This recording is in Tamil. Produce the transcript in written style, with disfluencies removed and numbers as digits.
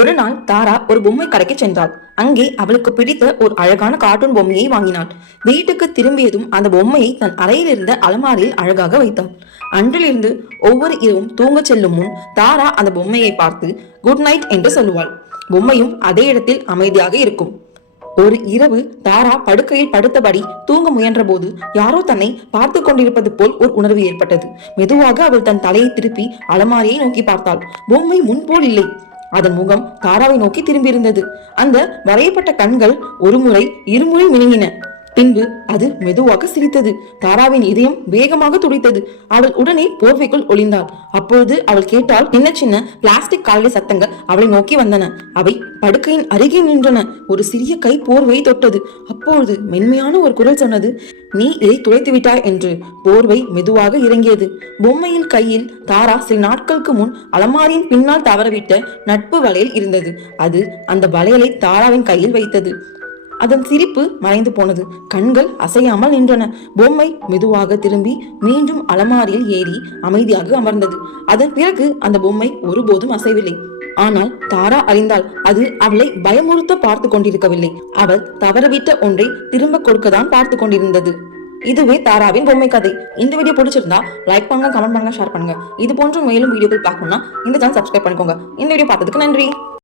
ஒரு நாள் தாரா ஒரு பொம்மை கடைக்கு சென்றாள். அங்கே அவளுக்கு பிடித்த ஒரு அழகான கார்ட்டூன் பொம்மையை வாங்கினாள். வீட்டுக்கு திரும்பியதும் அந்த பொம்மையை தன் அறையில் இருந்த அலமாரியில் அழகாக வைத்தாள். அன்றிலிருந்து ஒவ்வொரு இரவும் தூங்கச் செல்லும் முன் தாரா அந்த பொம்மையை பார்த்து குட் நைட் என்று சொல்லுவாள். பொம்மையும் அதே இடத்தில் அமைதியாக இருக்கும். ஒரு இரவு தாரா படுக்கையில் படுத்தபடி தூங்க முயன்ற போது யாரோ தன்னை பார்த்து கொண்டிருப்பது போல் ஒரு உணர்வு ஏற்பட்டது. மெதுவாக அவள் தன் தலையை திருப்பி அலமாரியை நோக்கி பார்த்தாள். பொம்மை முன்போல் இல்லை. அதன் முகம் தாராவை நோக்கி திரும்பியிருந்தது. அந்த வரையப்பட்ட கண்கள் ஒரு முறை இருமுறை மினுங்கின. பின்பு அது மெதுவாக சிரித்தது. தாராவின் இதயம் வேகமாக துடித்தது. அவள் உடனே போர்வைக்குள் ஒளிந்தாள். அப்பொழுது அவள் கேட்டால் சின்ன சின்ன பிளாஸ்டிக் காலடி சத்தங்கள் அவளை நோக்கி வந்தன. அவை படுக்கையின் அருகே நின்றன. ஒரு சிறிய கை போர்வை தொட்டது. அப்பொழுது மென்மையான ஒரு குரல் சொன்னது, நீ இதை துளைத்து விட்டாய் என்று. போர்வை மெதுவாக இறங்கியது. பொம்மையில் கையில் தாரா சில நாட்களுக்கு முன் அலமாரியின் பின்னால் தவறவிட்ட நட்பு வளையல் இருந்தது. அது அந்த வளையலை தாராவின் கையில் வைத்தது. அதன் சிரிப்பு மறைந்து போனது. கண்கள் அசையாமல் நின்றன. பொம்மை மெதுவாக திரும்பி மீண்டும் அலமாரியில் ஏறி அமைதியாக அமர்ந்தது. அதன் பிறகு அந்த பொம்மை ஒருபோதும் அசைவில்லை. ஆனால் தாரா அறிந்தாள், அது அவளை பயமுறுத்த பார்த்து கொண்டிருக்கவில்லை. அவள் தவறவிட்ட ஒன்றை திரும்ப கொடுக்கதான் பார்த்து கொண்டிருந்தது. இதுவே தாராவின் பொம்மை கதை. இந்த வீடியோ பிடிச்சிருந்தா லைக் பண்ணுங்க, கமெண்ட் பண்ணுங்க, ஷேர் பண்ணுங்க. இது போன்ற மேலும் வீடியோக்கள் பார்க்கணும்னா இந்த சேனல் சப்ஸ்கிரைப் பண்ணிக்கோங்க. இந்த வீடியோ பார்த்ததுக்கு நன்றி.